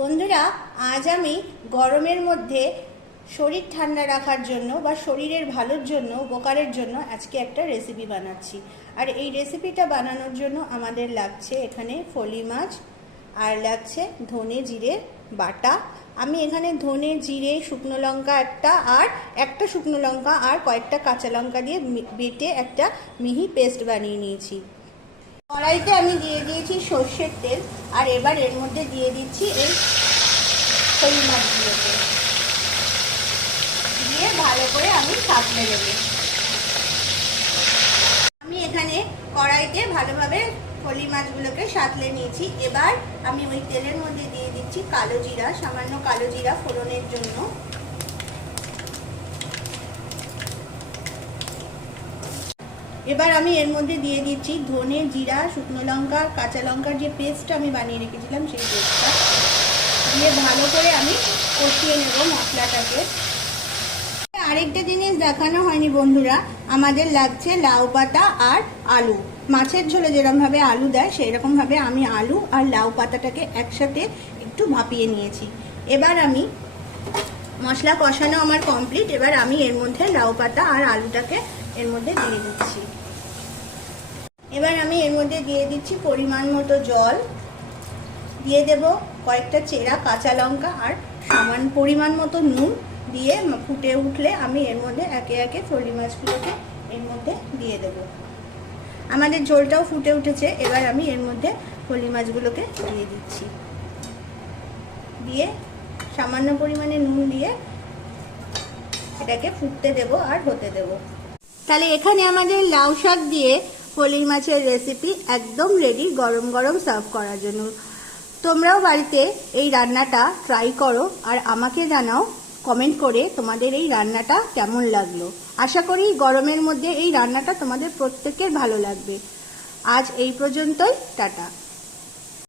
বন্ধুরা, আজ আমি গরমের মধ্যে শরীর ঠান্ডা রাখার জন্য বা শরীরের ভালোর জন্য, উপকারের জন্য আজকে একটা রেসিপি বানাচ্ছি। আর এই রেসিপিটা বানানোর জন্য আমাদের লাগছে এখানে ফলি মাছ আর লাগছে ধনে জিরে বাটা। আমি এখানে ধনে, জিরে, শুকনো লঙ্কা একটা আর একটা শুকনো লঙ্কা আর কয়েকটা কাঁচা লঙ্কা দিয়ে বেটে একটা মিহি পেস্ট বানিয়ে নিয়েছি। কড়াইতে আমি দিয়ে দিয়েছি সর্ষের তেল, আর এবার এর মধ্যে দিয়ে দিচ্ছি এই ফলি মাছগুলোকে। দিয়ে ভালো করে আমি সাঁতলে দেব আমি এখানে কড়াইতে ভালোভাবে ফলি মাছগুলোকে সাঁতলে নিয়েছি। এবার আমি ওই তেলের মধ্যে দিয়ে দিচ্ছি কালো জিরা, সামান্য কালো জিরা ফোড়নের জন্য। এবার আমি এর মধ্যে দিয়ে দিচ্ছি ধনে, জিরা, শুকনো লঙ্কা, কাঁচা লঙ্কার যে পেস্টটা আমি বানিয়ে রেখেছিলাম সেই পেস্টটা দিয়ে ভালো করে আমি কষিয়ে নেব মশলাটাকে। আরেকটা জিনিস দেখানো হয়নি বন্ধুরা, আমাদের লাগছে লাউ পাতা আর আলু। মাছের ঝোলে যেরকমভাবে আলু দেয় সেই রকমভাবে আমি আলু আর লাউ পাতাটাকে একসাথে একটু ভাপিয়ে নিয়েছি। এবার আমি মশলা কষানো আমার কমপ্লিট এবার আমি এর মধ্যে লাউ পাতা আর আলুটাকে এর মধ্যে দিয়ে দিচ্ছি। এবার আমি এর মধ্যে দিয়ে দিচ্ছি পরিমাণ মতো জল। দিয়ে দেব কয়েকটা চেরা কাঁচা লঙ্কা আর সমান পরিমাণ মতো নুন দিয়ে ফুটে উঠলে আমি এর মধ্যে একে একে ফলি মাছগুলোকে এর মধ্যে দিয়ে দেব। আমাদের ঝোলটাও ফুটে উঠেছে, এবার আমি এর মধ্যে ফলি মাছগুলোকে দিয়ে দিচ্ছি। দিয়ে সামান্য পরিমাণে নুন দিয়ে এটাকে ফুটতে দেব আর হতে দেব। তাহলে এখানে আমাদের লাউ শাক দিয়ে ফলি মাছের রেসিপি একদম রেডি গরম গরম সার্ভ করার জন্য। তোমরাও বাড়িতে এই রান্নাটা ট্রাই করো আর আমাকে জানাও কমেন্ট করে তোমাদের এই রান্নাটা কেমন লাগল। আশা করি গরমের মধ্যে এই রান্নাটা তোমাদের প্রত্যেকের ভালো লাগবে। আজ এই পর্যন্তই, টাটা।